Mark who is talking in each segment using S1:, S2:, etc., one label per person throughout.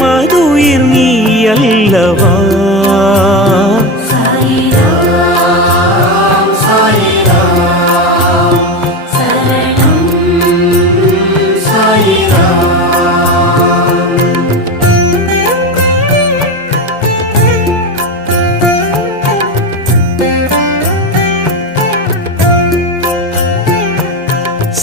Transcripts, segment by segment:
S1: மதுயிர் நீ அல்லவா?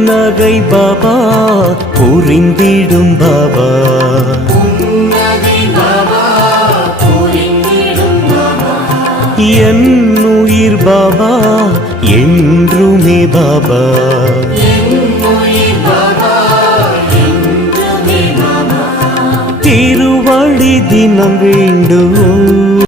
S2: புன்னகை பாபா புரிந்திடும் பாபா.
S1: என் உயிர் பாபா என்றுமே பாபா.
S2: என் உயிர் பாபா என்றுமே பாபா
S1: திருவழி தினம் வேண்டும்.